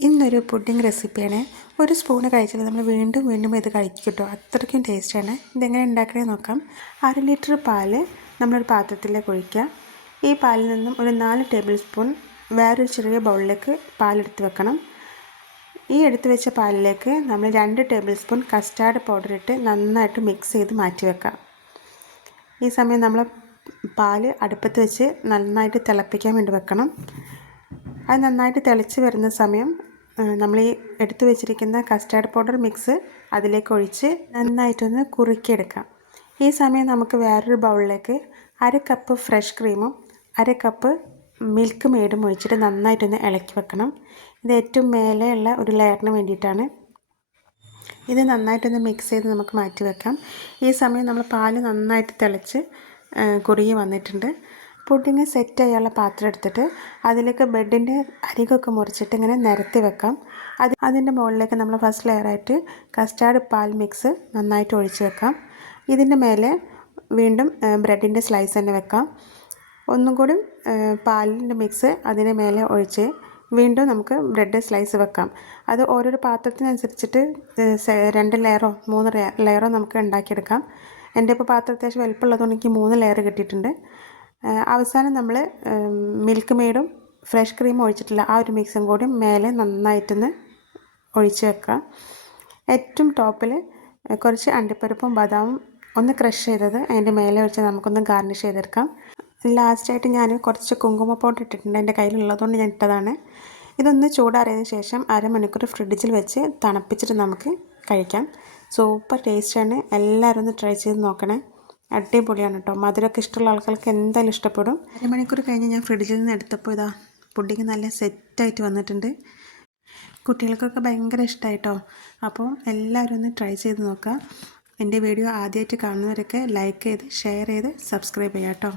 ഇന്നൊരു പുഡിംഗ് റെസിപ്പിയാണ്. ഒരു സ്പൂണ് കഴിച്ചാൽ നമ്മൾ വീണ്ടും വീണ്ടും ഇത് കഴിക്കും കേട്ടോ. അത്രയ്ക്കും ടേസ്റ്റാണ്. ഇതെങ്ങനെ ഉണ്ടാക്കണേ നോക്കാം. 1/2 ലിറ്റർ പാല് നമ്മളൊരു പാത്രത്തിലേക്ക് ഒഴിക്കുക. ഈ പാലിൽ നിന്നും ഒരു 4 ടേബിൾ സ്പൂൺ വേറൊരു ചെറിയ ബൗളിലേക്ക് പാലെടുത്ത് വെക്കണം. ഈ എടുത്ത് വെച്ച പാലിലേക്ക് നമ്മൾ 2 ടേബിൾ സ്പൂൺ കസ്റ്റാർഡ് പൗഡർ ഇട്ട് നന്നായിട്ട് മിക്സ് ചെയ്ത് മാറ്റി വെക്കാം. ഈ സമയം നമ്മൾ പാല് അടുപ്പത്ത് വെച്ച് നന്നായിട്ട് തിളപ്പിക്കാൻ വേണ്ടി വെക്കണം. അത് നന്നായിട്ട് തിളച്ച് വരുന്ന സമയം നമ്മൾ ഈ എടുത്തു വെച്ചിരിക്കുന്ന കസ്റ്റാർഡ് പൗഡർ മിക്സ് അതിലേക്ക് ഒഴിച്ച് നന്നായിട്ടൊന്ന് കുറുക്കിയെടുക്കാം. ഈ സമയം നമുക്ക് വേറൊരു ബൗളിലേക്ക് 1/2 കപ്പ് ഫ്രഷ് ക്രീമും 1/2 കപ്പ് മിൽക്ക് മെയ്ഡും ഒഴിച്ചിട്ട് നന്നായിട്ടൊന്ന് ഇളക്കി വെക്കണം. ഇത് ഏറ്റവും മേലെയുള്ള ഒരു ലെയറിന് വേണ്ടിയിട്ടാണ്. ഇത് നന്നായിട്ടൊന്ന് മിക്സ് ചെയ്ത് നമുക്ക് മാറ്റി വെക്കാം. ഈ സമയം നമ്മൾ പാല് നന്നായിട്ട് തിളച്ച് കുറുകി വന്നിട്ടുണ്ട്. പുഡിങ് സെറ്റ് ചെയ്യാനുള്ള പാത്രം എടുത്തിട്ട് അതിലേക്ക് ബ്രെഡിൻ്റെ അരികൊക്കെ മുറിച്ചിട്ട് ഇങ്ങനെ നിരത്തി വെക്കാം. അതിൻ്റെ മുകളിലേക്ക് നമ്മൾ ഫസ്റ്റ് ലെയറായിട്ട് കസ്റ്റാർഡ് പാൽ മിക്സ് നന്നായിട്ട് ഒഴിച്ച് വെക്കാം. ഇതിൻ്റെ മേലെ വീണ്ടും ബ്രെഡിൻ്റെ സ്ലൈസ് തന്നെ വെക്കാം. ഒന്നും കൂടി പാലിൻ്റെ മിക്സ് അതിന് മേലെ ഒഴിച്ച് വീണ്ടും നമുക്ക് ബ്രെഡ് സ്ലൈസ് വെക്കാം. അത് ഓരോരോ പാത്രത്തിനനുസരിച്ചിട്ട് 2 ലെയറോ 3 ലെയറോ നമുക്ക് ഉണ്ടാക്കിയെടുക്കാം. എൻ്റെ ഇപ്പോൾ പാത്രം അത്യാവശ്യം വലുപ്പമുള്ളതുകൊണ്ട് എനിക്ക് 3 ലെയർ കിട്ടിയിട്ടുണ്ട്. അവസാനം നമ്മൾ മിൽക്ക് മെയ്ഡും ഫ്രഷ് ക്രീം ഒഴിച്ചിട്ടില്ല ആ ഒരു മിക്സും കൂടി മേലെ നന്നായിട്ടൊന്ന് ഒഴിച്ച് വെക്കുക. ഏറ്റവും ടോപ്പിൽ കുറച്ച് അണ്ടിപ്പരിപ്പും ബദാമും ഒന്ന് ക്രഷ് ചെയ്തത് അതിൻ്റെ മേലെ ഒഴിച്ച് നമുക്കൊന്ന് ഗാർണിഷ് ചെയ്തെടുക്കാം. ലാസ്റ്റായിട്ട് ഞാൻ കുറച്ച് കുങ്കുമ പൗഡർ ഇട്ടിട്ടുണ്ട്. എൻ്റെ കയ്യിലുള്ളതുകൊണ്ട് ഞാൻ ഇട്ടതാണ്. ഇതൊന്ന് ചൂടാറിയതിന് ശേഷം 1/2 മണിക്കൂർ ഫ്രിഡ്ജിൽ വെച്ച് തണുപ്പിച്ചിട്ട് നമുക്ക് കഴിക്കാം. സൂപ്പർ ടേസ്റ്റാണ്. എല്ലാവരും ഒന്ന് ട്രൈ ചെയ്ത് നോക്കണേ. അടിപൊളിയാണ് കേട്ടോ. മധുരമൊക്കെ ഇഷ്ടമുള്ള ആൾക്കാർക്ക് എന്തായാലും ഇഷ്ടപ്പെടും. 1/2 മണിക്കൂർ കഴിഞ്ഞ് ഞാൻ ഫ്രിഡ്ജിൽ നിന്ന് എടുത്തപ്പോൾ ഇതാ പുഡിങ് നല്ല സെറ്റായിട്ട് വന്നിട്ടുണ്ട്. കുട്ടികൾക്കൊക്കെ ഭയങ്കര ഇഷ്ടമായിട്ടോ. അപ്പോൾ എല്ലാവരും ഒന്ന് ട്രൈ ചെയ്ത് നോക്കുക. എൻ്റെ വീഡിയോ ആദ്യമായിട്ട് കാണുന്നവരൊക്കെ ലൈക്ക് ചെയ്ത് ഷെയർ ചെയ്ത് സബ്സ്ക്രൈബ് ചെയ്യാം കേട്ടോ.